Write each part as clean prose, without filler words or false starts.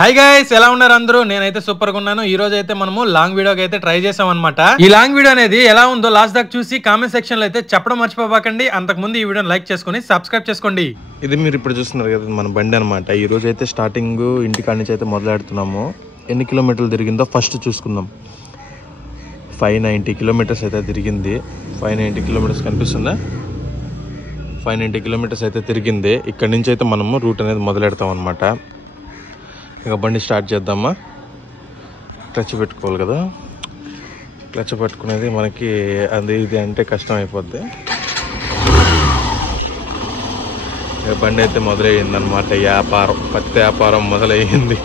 Hi guys, ఎలా ఉన్నారు అందరూ? నేనైతే సూపర్ గా ఉన్నాను. ఈ రోజు అయితే మనము లాంగ్ వీడియోకి అయితే ట్రై చేసాం అనమాట. ఈ లాంగ్ వీడియో అనేది ఎలా ఉందో లాస్ట్ దాకా చూసి కామెంట్ సెక్షన్ లో అయితే చెప్పడం మర్చిపోకండి. అంతకుముందు ఈ వీడియోని లైక్ చేసుకుని సబ్స్క్రైబ్ చేసుకోండి. ఇది మీరు ఇప్పుడు చూస్తున్నారు కదా మన బండి అనమాట. ఈ రోజు అయితే స్టార్టింగ్ ఇంటికాడ నుంచి అయితే మొదలెడుతున్నాము. ఎన్ని కిలోమీటర్లు తిరిగిందో ఫస్ట్ చూసుకుందాం. 590 కిలోమీటర్స్ అయితే తిరిగింది. 590 కిలోమీటర్స్ కనిపిస్తుందా? 590 కిలోమీటర్స్ అయితే తిరిగింది. ఇక్కడ నుంచి అయితే మనము రూట్ అనేది మొదలెడతాం అనమాట. ఇక బండి స్టార్ట్ చేద్దామా? క్లచ్ పెట్టుకోవాలి కదా. క్లచ్ పట్టుకునేది మనకి అది ఇది అంటే కష్టం అయిపోద్ది. ఇక బండి అయితే మొదలయ్యింది అనమాట. పత్తి వ్యాపారం మొదలయ్యింది.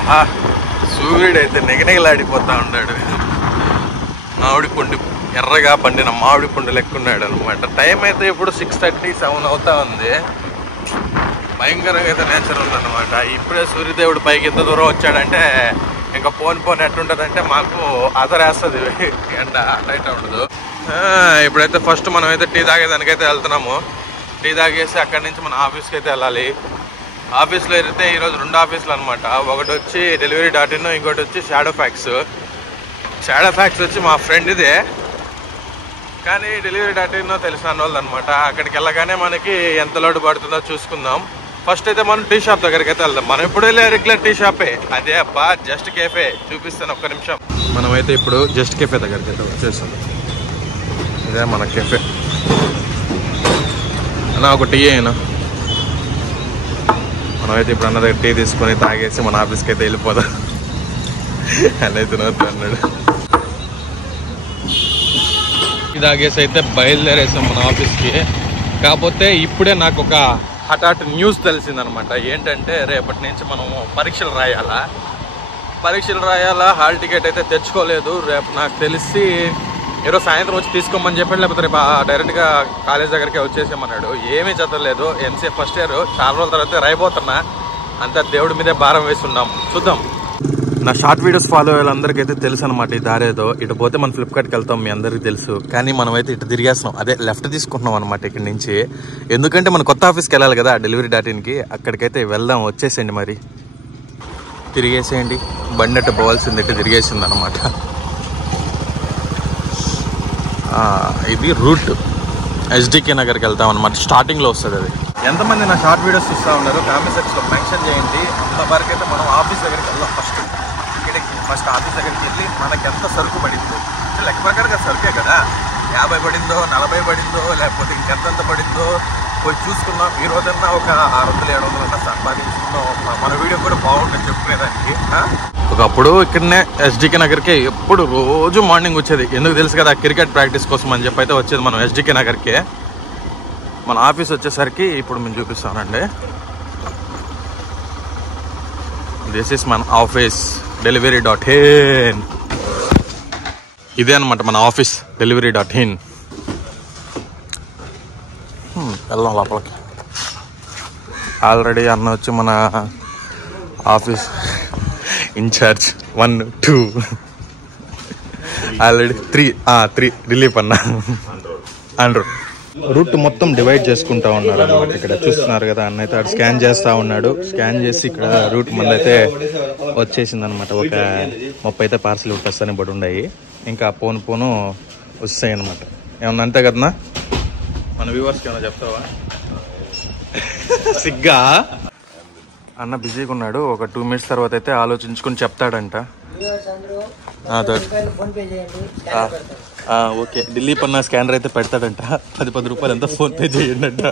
ఆహా, సూర్యుడు అయితే నెగనెగలాడిపోతా ఉన్నాడు. మామిడి పండు ఎర్రగా పండిన మామిడి పండు లెక్కున్నాడు అనమాట. టైం అయితే ఇప్పుడు 6:37 అవుతా ఉంది. భయంకరంగా అయితే నేచర్ ఉందన్నమాట. ఇప్పుడే సూర్యదేవుడు పైకి ఎంత దూరం వచ్చాడంటే ఇంకా పోని ఎట్టుంటుందంటే మాకు అదరేస్తుంది ఎండ అట్లయితే ఉండదు. ఇప్పుడైతే ఫస్ట్ మనం అయితే టీ తాగేదానికైతే వెళ్తున్నాము. టీ తాగేసి అక్కడి నుంచి మన ఆఫీస్కి అయితే వెళ్ళాలి. ఆఫీస్లో అయితే ఈరోజు 2 ఆఫీసులు అనమాట. ఒకటి వచ్చి Delivery.in, ఇంకోటి వచ్చి షాడో ఫ్యాక్స్. షాడో ఫ్యాక్స్ వచ్చి మా ఫ్రెండ్ ఇదే, కానీ Delivery.in తెలిసిన వాళ్ళది అనమాట. అక్కడికి వెళ్ళగానే మనకి ఎంత లోడ్ పడుతుందో చూసుకుందాం. ఫస్ట్ అయితే మనం టీ షాప్ దగ్గరికి అయితే వెళ్దాం. మనం ఇప్పుడు వెళ్ళే రెగ్యులర్ టీ షాపే, అదే అబ్బా జస్ట్ కేఫే. చూపిస్తాను ఒక్క నిమిషం. మనమైతే ఇప్పుడు జస్ట్ కేఫే దగ్గరికి అయితే వచ్చేసాం. ఇదే మన కేఫే అన్న. ఒక టీ అయినా మనమైతే ఇప్పుడు అన్న దగ్గర టీ తీసుకొని తాగేసి మన ఆఫీస్కి అయితే వెళ్ళిపోదాం అన్నైతే నవ్వుతూ అన్నాడు. తాగేసి అయితే బయలుదేరేసాం మన ఆఫీస్కి. కాకపోతే ఇప్పుడే నాకు ఒక హఠాట్ న్యూస్ తెలిసిందనమాట. ఏంటంటే రేపటి నుంచి మనము పరీక్షలు రాయాలా. హాల్ టికెట్ అయితే తెచ్చుకోలేదు. రేపు నాకు తెలిసి ఈరోజు సాయంత్రం వచ్చి తీసుకోమని చెప్పాడు, లేకపోతే రేపు డైరెక్ట్గా కాలేజ్ దగ్గరికి వచ్చేసామన్నాడు. ఏమీ చదవలేదు. ఎంసీఏ ఫస్ట్ ఇయర్, చాలా రోజుల తర్వాత రాయిపోతున్నా. అంతా దేవుడి మీదే భారం వేసి ఉన్నాం. చూద్దాం. నా షార్ట్ వీడియోస్ ఫాలో అయ్యే వాళ్ళందరికీ తెలుసు అనమాట. ఈ దారేదో ఇటు పోతే మనం ఫ్లిప్కార్ట్కి వెళ్తాం, మీ అందరికీ తెలుసు. కానీ మనమైతే ఇటు తిరిగేస్తున్నాం, అదే లెఫ్ట్ తీసుకుంటున్నాం అనమాట ఇక్కడి నుంచి. ఎందుకంటే మన కొత్త ఆఫీస్కి వెళ్ళాలి కదా, Delivery.inకి. అక్కడికైతే వెళ్దాం. వచ్చేసేయండి, మరి తిరిగేసేయండి. బండి అట్టు పోవాల్సింది ఇటు తిరిగేసింది అనమాట. ఇది రూట్ SDK నగర్కి వెళ్తాం అనమాట. స్టార్టింగ్లో వస్తుంది అది. ఎంతమంది నా షార్ట్ వీడియోస్ చూస్తూ ఉన్నారు కామెంట్ సెక్షన్లో మెన్షన్ చేయండి. అంతవరకు అయితే మనం ఆఫీస్ దగ్గరికి వెళ్దాం. ఫస్ట్ ఆఫీస్ దగ్గరికి వెళ్ళి మనకి ఎంత సరుకు పడిందో, లెక్క ప్రకారంగా సరుకే కదా, 50 పడిందో 40 పడిందో లేకపోతే ఇంకెంత పడిందో పోయి చూసుకుందాం. ఈ రోజన్నా ఒక 600-700 సంపాదించుకుందాం. మన వీడియో కూడా బాగుంటుంది చెప్పుకునేదానికి. ఒకప్పుడు ఇక్కడనే SDK నగర్కి ఎప్పుడు రోజు మార్నింగ్ వచ్చేది. ఎందుకు తెలుసు కదా, క్రికెట్ ప్రాక్టీస్ కోసం అని చెప్పి అయితే వచ్చేది మనం SDK నగర్కి. మన ఆఫీస్ వచ్చేసరికి ఇప్పుడు మేము చూపిస్తానండి. దిస్ ఇస్ మన ఆఫీస్ Delivery.in. ఇదే అనమాట మన ఆఫీస్ Delivery.in. వెళ్దాం లోపలికి. ఆల్రెడీ అన్న వచ్చి మన ఆఫీస్ ఇన్ఛార్జ్ 1, 2 ఆల్రెడీ 3 రిలీఫ్ అన్న అండ్రూ. రూట్ మొత్తం డివైడ్ చేసుకుంటా ఉన్నారు అనమాట. ఇక్కడ చూస్తున్నారు కదా, అన్న అయితే స్కాన్ చేస్తూ ఉన్నాడు. స్కాన్ చేసి ఇక్కడ రూట్ మళ్ళీ అయితే వచ్చేసింది అనమాట. ఒక 30 అయితే పార్సల్ వస్తాయని పడి ఉన్నాయి. ఇంకా పోను వస్తాయి అనమాట. ఏమన్నా అంతే కదన్నా? మన వ్యూవర్స్కి ఏమన్నా చెప్తావా? సిగ్గా అన్న బిజీగా ఉన్నాడు. ఒక 2 మినిట్స్ తర్వాత అయితే ఆలోచించుకొని చెప్తాడంట. ఓకే, ఢిల్లీ పన్న స్కానర్ అయితే పెడతాడంట. 10 రూపాయలు ఎంత ఫోన్పే చేయండి అంట.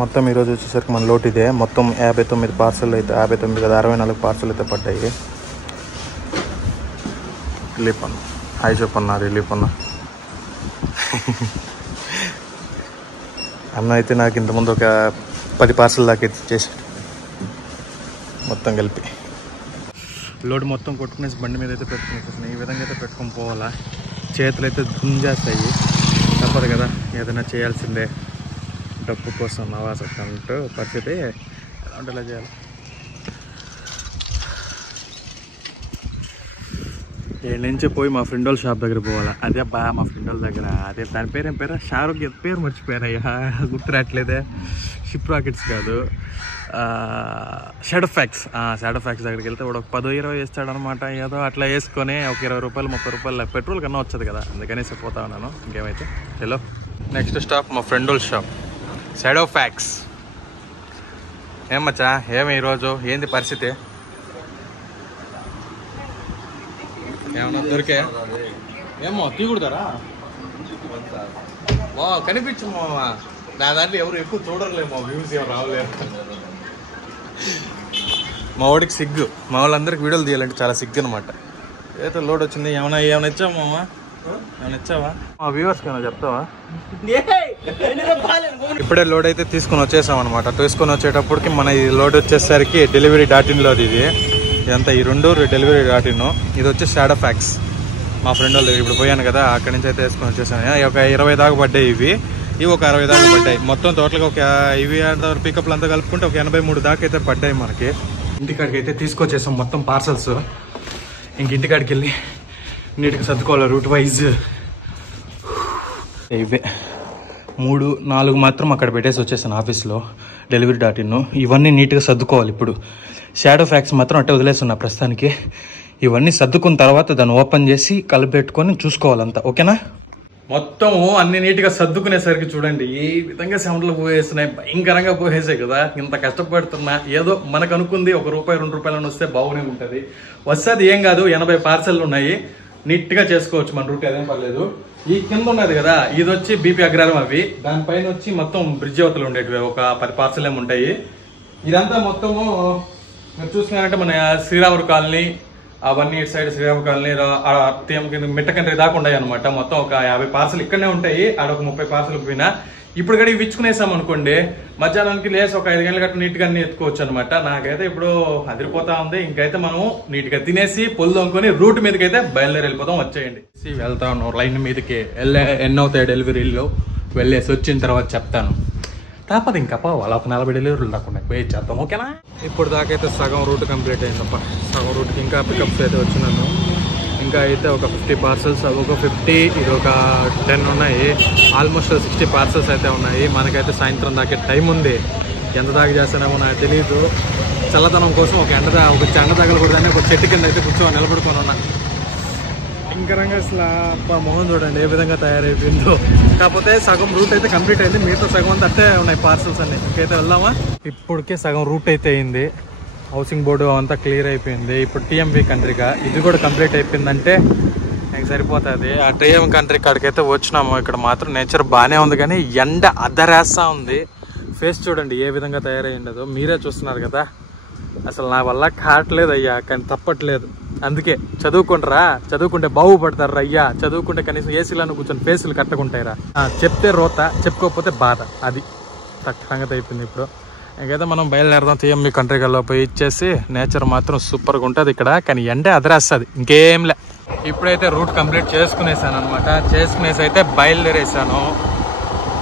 మొత్తం ఈరోజు వచ్చేసరికి మన లోటు ఇదే. మొత్తం 59 పార్సల్ అయితే 59 కదా 64 పార్సల్ అయితే పడ్డాయి. రిలీఫ్ అన్న, హాయ్ చెప్పన్నా. రిలీఫ్ అన్న అన్న అయితే నాకు ఇంతకుముందు ఒక 10 పార్సల్ దాకా ఇచ్చేసి మొత్తం కలిపి లోడ్ మొత్తం కొట్టుకునేసి బండి మీద అయితే పెట్టుకుని ఈ విధంగా అయితే పెట్టుకొని పోవాలా. చేతులు అయితే గుంజేస్తాయి, తప్పదు కదా, ఏదైనా చేయాల్సిందే. డబ్బు కోసం నవాసంటూ పరిస్థితి ఎలా ఉండేలా చేయాలి. ఏడు నుంచి పోయి మా ఫ్రెండ్ వాళ్ళ షాప్ దగ్గర పోవాలా. అదే బా మా ఫ్రెండ్ వాళ్ళ దగ్గర, అదే దాని పేరు షారుఖ్ పేరు మర్చిపోయారయ్యా, గుర్తు రావట్లేదే. షిప్ రాకెట్స్ కాదు, షాడో ఫ్యాక్స్ దగ్గరికి వెళ్తే వాడు ఒక 10-20 వేస్తాడనమాట. ఏదో అట్లా వేసుకొని ఒక 20 రూపాయలు 30 రూపాయలు పెట్రోల్ కన్నా వచ్చేది కదా, అందుకనేసి పోతా ఉన్నాను. ఇంకేమైతే హలో. నెక్స్ట్ స్టాప్ మా ఫ్రెండ్ వాళ్ళ షాప్ షాడో ఫ్యాక్స్. ఏమచ్చా ఏమి ఈరోజు ఏంది పరిస్థితి? ఏమన్నా దొరికే ఏమో తీగుడతారా? కనిపించమో నా దాంట్లో ఎవరు ఎక్కువ చూడలేమో, వ్యూస్ ఏమో రావలేదు. మా వాడికి సిగ్గు, మా వాళ్ళందరికి వీడియోలు తీయాలంటే చాలా సిగ్గు అనమాట. ఏదో లోడ్ వచ్చింది. ఏమైనా ఇచ్చావా మామా? ఏమైనా ఇచ్చావా? మా వ్యూవర్స్కి ఏమైనా చెప్తావా? ఇప్పుడే లోడ్ అయితే తీసుకొని వచ్చేసాం అనమాట. తీసుకొని వచ్చేటప్పటికి మన ఈ లోడ్ వచ్చేసరికి delivery.in ఇది. ఇదంతా ఈ 2 delivery.in. ఇది వచ్చి షాడో ఫ్యాక్స్. మా ఫ్రెండ్ వాళ్ళు ఇప్పుడు పోయాను కదా, అక్కడి నుంచి అయితే వేసుకొని వచ్చేసాను. ఒక 20 దాకా పడ్డాయి ఇవి ఒక 60 దాకా పడ్డాయి. మొత్తం టోటల్గా ఒక ఇవి పికప్లు అంతా కలుపుకుంటే ఒక 83 దాకా అయితే పడ్డాయి మనకి. ఇంటికాడికి అయితే తీసుకొచ్చేసాం మొత్తం పార్సల్స్. ఇంక ఇంటికాడికి వెళ్ళి నీట్గా సర్దుకోవాలి రూట్ వైజ్. ఇవే 3-4 మాత్రం అక్కడ పెట్టేసి వచ్చేసాను ఆఫీస్లో delivery.in. ఇవన్నీ నీట్గా సర్దుకోవాలి. ఇప్పుడు షాడో ఫ్యాక్స్ మాత్రం అట్టే వదిలేస్తున్నా ప్రస్తుతానికి. ఇవన్నీ సర్దుకున్న తర్వాత దాన్ని ఓపెన్ చేసి కలిపెట్టుకొని చూసుకోవాలంతా. ఓకేనా? మొత్తం అన్ని నీట్గా సర్దుకునేసరికి చూడండి ఈ విధంగా సెమటలు పోయేస్తున్నాయి, భయంకరంగా పోయేసాయి కదా. ఇంత కష్టపడుతున్నా ఏదో మనకు అనుకుంది ₹1-2 వస్తే బాగునే ఉంటుంది. వస్తుంది ఏం కాదు. 80 పార్సెల్లు ఉన్నాయి, నీట్గా చేసుకోవచ్చు మన రూట్, అదేం పర్లేదు. ఈ కింద ఉన్నది కదా, ఇది వచ్చి బీపీ అగ్రహారం. అవి దానిపైన వచ్చి మొత్తం బ్రిడ్జ్ అవతలు ఉండేటివి ఒక 10 పార్సెల్ ఏమి ఉంటాయి. ఇదంతా మొత్తము మీరు చూసుకున్నారంటే మన శ్రీరాముడు కాలనీ అవన్నీ ఇటు సైడ్ శ్రీరామ కాలనీ మిట్టకండ్రి దాకా ఉన్నాయి అనమాట. మొత్తం ఒక 50 పార్సల్ ఇక్కడనే ఉంటాయి. ఆడ ఒక 30 పార్సల్ పోయినా. ఇప్పుడు కూడా ఇవి ఇచ్చుకునేసాం అనుకోండి, మధ్యాహ్నానికి లేసి ఒక 5 గంటల గట్ట నీట్గా అన్ని ఎత్తుకోవచ్చు అనమాట. నాకైతే ఇప్పుడు అదిరిపోతా ఉంది. ఇంకైతే మనం నీట్గా తినేసి పొల్లు దొంగకొని రూట్ మీదకి అయితే బయలుదేరి వెళ్ళిపోతాం. వచ్చేయండి. వెళ్తా ఉన్నాం లైన్ మీదకి. ఎన్ని అవుతాయి డెలివరీలో వెళ్ళేసి వచ్చిన తర్వాత చెప్తాను. తప్పదు ఇంకా పోవాలి. ఒక 40 డెలివరీలు రాకుండా వెయిట్ చేద్దాం. ఓకేనా? ఇప్పుడు దాకైతే సగం రూట్ కంప్లీట్ అయిందప్ప. సగం రూట్కి ఇంకా పికప్స్ అయితే వచ్చినాను. ఇంకా అయితే ఒక 50 పార్సల్స్, ఒక 50 ఇది ఒక 10 ఉన్నాయి. ఆల్మోస్ట్ 60 పార్సల్స్ అయితే ఉన్నాయి. మనకైతే సాయంత్రం దాకా టైం ఉంది. ఎంత దాకా చేస్తానేమో నాకు తెలీదు. చల్లదనం కోసం ఒక ఎండ తగలకూడదని ఒక చెట్టు కింద అయితే నిలబడుకొని ఉన్నా. భయంకరంగా అసలు మొహం చూడండి ఏ విధంగా తయారైపోయిందో. కాకపోతే సగం రూట్ అయితే కంప్లీట్ అయింది, మిగతా సగం అంతా అట్టే ఉన్నాయి పార్సల్స్ అన్ని. ఇంకైతే వెళ్దామా? ఇప్పటికే సగం రూట్ అయితే అయింది. హౌసింగ్ బోర్డు అంతా క్లియర్ అయిపోయింది. ఇప్పుడు టీఎంవి కంట్రీగా ఇది కూడా కంప్లీట్ అయిపోయిందంటే నాకు సరిపోతుంది. ఆ టీఎం కంట్రీ కాడికైతే వచ్చినాము. ఇక్కడ మాత్రం నేచర్ బాగానే ఉంది, కానీ ఎండ అద్దరేస్తా ఉంది. ఫేస్ చూడండి ఏ విధంగా తయారైండదో మీరే చూస్తున్నారు కదా. అసలు నా వల్ల కావట్లేదు అయ్యా, కానీ తప్పట్లేదు. అందుకే చదువుకుంటే బాగుపడతారు అయ్యా. చదువుకుంటే కనీసం ఏసీలను కూర్చొని ఫేసులు కట్టుకుంటాయిరా. చెప్తే రోత, చెప్పుకోకపోతే బాధ. అది సంగతి అయిపోయింది. ఇప్పుడు ఇంకైతే మనం బయలుదేరదాం. టీఎంవి కంట్రీ కల్లా పోయి ఇచ్చేసి. నేచర్ మాత్రం సూపర్గా ఉంటుంది ఇక్కడ, కానీ ఎండే అదరేస్తుంది. ఇంకేంలే. ఇప్పుడైతే రూట్ కంప్లీట్ చేసుకునేసాను అనమాట. చేసుకునేసి అయితే బయలుదేరేసాను.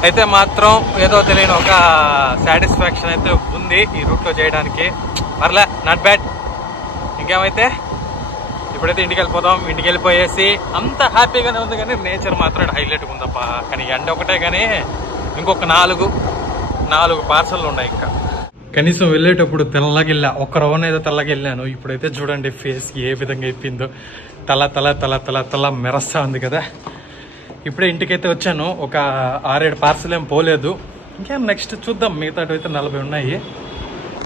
అయితే మాత్రం ఏదో తెలియని ఒక సాటిస్ఫాక్షన్ అయితే ఉంది ఈ రూట్లో చేయడానికి. పర్లే, నాట్ బ్యాడ్. ఇంకేమైతే ఇప్పుడైతే ఇంటికి వెళ్ళిపోతాం. ఇంటికి వెళ్ళిపోయేసి అంత హ్యాపీగానే ఉంది, కానీ నేచర్ మాత్రం హైలైట్గా ఉందప్ప. కానీ ఎండ ఒకటే, కానీ ఇంకొక 4 పార్సల్లు ఉన్నాయి ఇంకా. కనీసం వెళ్ళేటప్పుడు తెల్లగా వెళ్ళా, ఒక్క రౌండ్ ఏదో తెల్లగా వెళ్ళాను. ఇప్పుడైతే చూడండి ఫేస్ ఏ విధంగా అయిపోయిందో. తల మెరస్తా ఉంది కదా. ఇప్పుడే ఇంటికైతే వచ్చాను. ఒక 6-7 పార్సల్ ఏం పోలేదు. ఇంకేం నెక్స్ట్ చూద్దాం. మిగతా అయితే 40 ఉన్నాయి.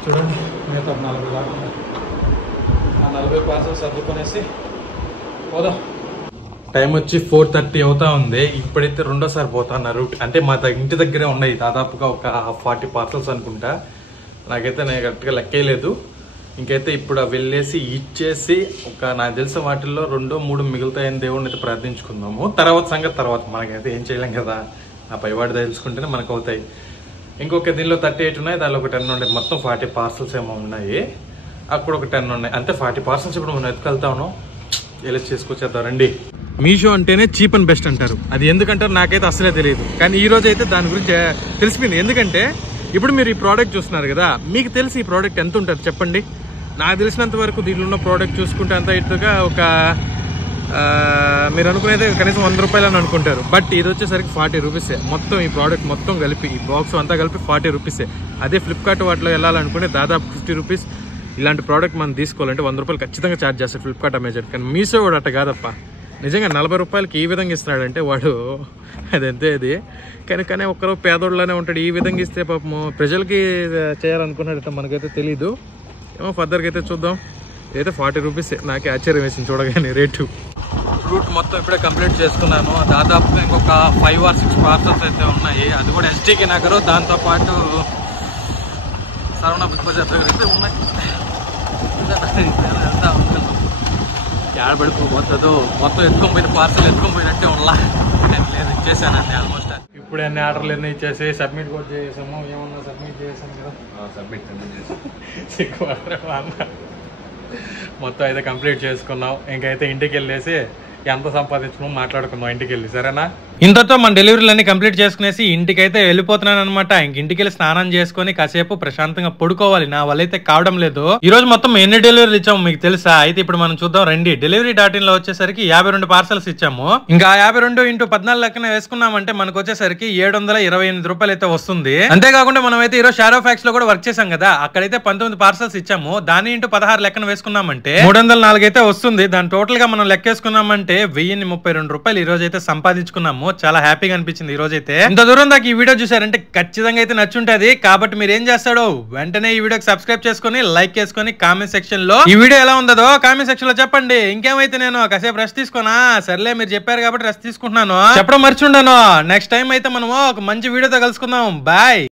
చూడండి మిగతా 40 దాకా ఉన్నాయి. ఆ 40 పార్సల్స్ సర్దుకొనేసి పోదాం. టైం వచ్చి 4:30 అవుతా ఉంది. ఇప్పుడైతే రెండోసారి పోతాను రూట్. అంటే మా ఇంటి దగ్గరే ఉన్నాయి దాదాపుగా ఒక 40 పార్సల్స్ అనుకుంటా. నాకైతే నేను కరెక్ట్గా లెక్కేయలేదు. ఇంకైతే ఇప్పుడు వెళ్ళేసి ఇచ్చేసి నాకు తెలిసిన వాటిల్లో 2-3 మిగులుతాయని దేవుడిని అయితే ప్రార్థించుకుందాము. తర్వాత సంగతి తర్వాత, మనకైతే ఏం చేయలేం కదా. ఆ పైవాడి తెలుసుకుంటేనే మనకు అవుతాయి. ఇంకొక దీనిలో 38 ఉన్నాయి, దానిలో ఒక 10 ఉన్నాయి. మొత్తం 40 పార్సల్స్ ఏమో ఉన్నాయి. అక్కడ ఒక 10 ఉన్నాయి. అంతే 40 పార్సల్స్ ఇప్పుడు మనం ఎత్తుకెళ్తాను. ఎలా చేసుకొచ్చేద్దాం రండి. మీషో అంటేనే చీప్ అండ్ బెస్ట్ అంటారు. అది ఎందుకంటారు నాకైతే అసలే తెలియదు, కానీ ఈ రోజు అయితే దాని గురించి తెలిసిపోయింది. ఎందుకంటే ఇప్పుడు మీరు ఈ ప్రోడక్ట్ చూస్తున్నారు కదా, మీకు తెలిసి ఈ ప్రోడక్ట్ ఎంత ఉంటుంది చెప్పండి. నాకు తెలిసినంత వరకు దీనిలో ఉన్న ప్రోడక్ట్ చూసుకుంటే అంతా ఇటుగా ఒక మీరు అనుకునేది కనీసం 100 రూపాయలు అని అనుకుంటారు. బట్ ఇది వచ్చేసరికి 40 రూపీసే. మొత్తం ఈ ప్రోడక్ట్ మొత్తం కలిపి ఈ బాక్స్ అంతా కలిపి 40 రూపీసే. అదే ఫ్లిప్కార్ట్ వాటిలో వెళ్ళాలనుకుంటే దాదాపు 50 రూపీస్. ఇలాంటి ప్రోడక్ట్ మనం తీసుకోవాలంటే 100 రూపాయలు ఖచ్చితంగా ఛార్జ్ చేస్తారు ఫ్లిప్కార్ట్, అమెజాన్. కానీ మీషో వాడు అట్ట కాదప్ప. నిజంగా 40 రూపాయలకి ఈ విధంగా ఇస్తున్నాడంటే వాడు అదంతే అది. కానీ ఒక్కరో పేదోళ్ళనే ఉంటాడు. ఈ విధంగా ఇస్తే పాపము ప్రజలకి చేయాలనుకున్నాడు మనకైతే తెలీదు. ఏమో ఫర్దర్గా అయితే చూద్దాం. ఇదైతే 40 రూపీసే. నాకే ఆశ్చర్యం వేసింది చూడగానే రేటు. రూట్ మొత్తం ఇప్పుడే కంప్లీట్ చేసుకున్నాను. దాదాపుగా ఇంకొక 5 or 6 పార్సల్స్ అయితే ఉన్నాయి. అది కూడా ఎస్టీకి నగరు, దాంతోపాటు సరవణ బిగ్ బజార్ దగ్గర అయితే ఉన్నాయి. ఏడబడిపోతుందో మొత్తం ఎత్తుకొని పోయిన పార్సల్ ఎత్తుకొని పోయినట్టే ఉన్నా లేదు, ఇచ్చేసానండి ఆల్మోస్ట్. ఇప్పుడు అన్ని ఆర్డర్లు అన్నీ ఇచ్చేసి సబ్మిట్ కూడా చేసాము. ఏమన్నా సబ్మిట్ చేసాము కదా, సబ్మిట్ మొత్తం అయితే కంప్లీట్ చేసుకున్నాం. ఇంకైతే ఇంటికి వెళ్ళేసి ఎంత సంపాదించుకున్నాం మాట్లాడుకుందాం ఇంటికి వెళ్ళి, సరేనా? ఇంతతో మన డెలివరీలన్నీ కంప్లీట్ చేసుకునేసి ఇంటికైతే వెళ్ళిపోతున్నాను అనమాట. ఇంటికి వెళ్ళి స్నానం చేసుకుని కాసేపు ప్రశాంతంగా పడుకోవాలి. నా వల్ల అయితే కావడం లేదు. ఈ రోజు మొత్తం ఎన్ని డెలివరీలు ఇచ్చాము మీకు తెలుసా? అయితే ఇప్పుడు మనం చూద్దాం రండి. Delivery.in లో వచ్చేసరికి 52 పార్సల్స్ ఇచ్చాము. ఇంకా 52 × 14 లెక్కన వేసుకున్నామంటే మనకు వచ్చేసరికి 728 రూపాయలు అయితే వస్తుంది. అంతేకాకుండా మనం అయితే ఈరోజు షాడో ఫ్యాక్స్ లో కూడా వర్క్ చేసాం కదా, అక్కడైతే 19 పార్సల్స్ ఇచ్చాము. దాని × 16 లెక్కన వేసుకున్నామంటే 304 అయితే వస్తుంది. దాని టోటల్ గా మనం లెక్కేసుకున్నామంటే 1032 రూపాయలు ఈ రోజు అయితే సంపాదించుకున్నాము. చాలా హ్యాపీగా అనిపించింది ఈ రోజు అయితే. ఇంత దూరం దాకా ఈ వీడియో చూసారంటే ఖచ్చితంగా అయితే నచ్చుంటది. కాబట్టి మీరు ఏం చేస్తాడో వెంటనే ఈ వీడియోకి సబ్స్క్రైబ్ చేసుకుని లైక్ చేసుకుని కామెంట్ సెక్షన్ లో ఈ వీడియో ఎలా ఉందో కామెంట్ సెక్షన్ లో చెప్పండి. ఇంకేమైతే నేను కాసేపు రెస్ట్ తీసుకోనా? సర్లే మీరు చెప్పారు కాబట్టి రెస్ట్ తీసుకుంటున్నాను. చెప్పడం మర్చిపోయాను. నెక్స్ట్ టైం అయితే మనము ఒక మంచి వీడియోతో కలుసుకుందాం. బాయ్.